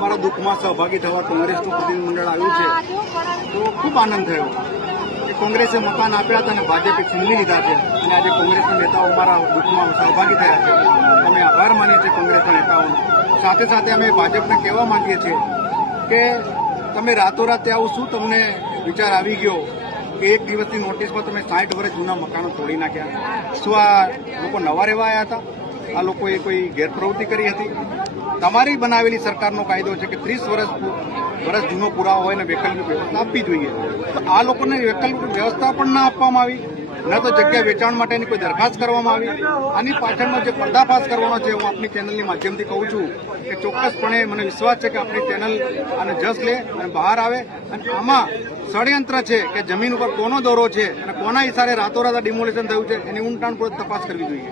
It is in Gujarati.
અમારા દુઃખમાં સહભાગી થવા કોંગ્રેસનું પ્રતિનિધિમંડળ આવ્યું છે તો ખૂબ આનંદ થયો કે કોંગ્રેસે મકાન આપ્યા હતા અને ભાજપે છીનવી લીધા છે અને આજે કોંગ્રેસના નેતાઓ અમારા દુઃખમાં સહભાગી થયા છે. અમે આભાર માનીએ છીએ કોંગ્રેસના નેતાઓનો. સાથે સાથે અમે ભાજપને કહેવા માંગીએ છીએ કે તમે રાતોરાત આવું શું તમને વિચાર આવી ગયો કે એક દિવસની નોટિસમાં તમે 60 વર્ષ જૂના મકાનો તોડી નાખ્યા? શું આ લોકો નવા રહેવા આવ્યા હતા? આ લોકોએ કોઈ ગેરપ્રવૃત્તિ કરી હતી? તમારી બનાવેલી સરકારનો કાયદો છે કે 30 વર્ષ જૂનો પુરાવો હોય ને વૈકલ્પિક વ્યવસ્થા આપવી જોઈએ. તો આ લોકોને વૈકલ્પિક વ્યવસ્થા પણ ના આપવામાં આવી, ન તો જગ્યા વેચાણ માટેની કોઈ દરખાસ્ત કરવામાં આવી. આની પાછળનો જે પર્દાફાશ કરવાનો છે, હું આપની ચેનલની માધ્યમથી કહું છું કે ચોક્કસપણે મને વિશ્વાસ છે કે આપણી ચેનલ આને જશ લે અને બહાર આવે. અને આમાં ષડયંત્ર છે કે જમીન ઉપર કોનો દોરો છે અને કોના ઇશારે રાતોરાત ડિમોલિશન થયું છે એની ઊંડાણપૂર્વક તપાસ કરવી જોઈએ.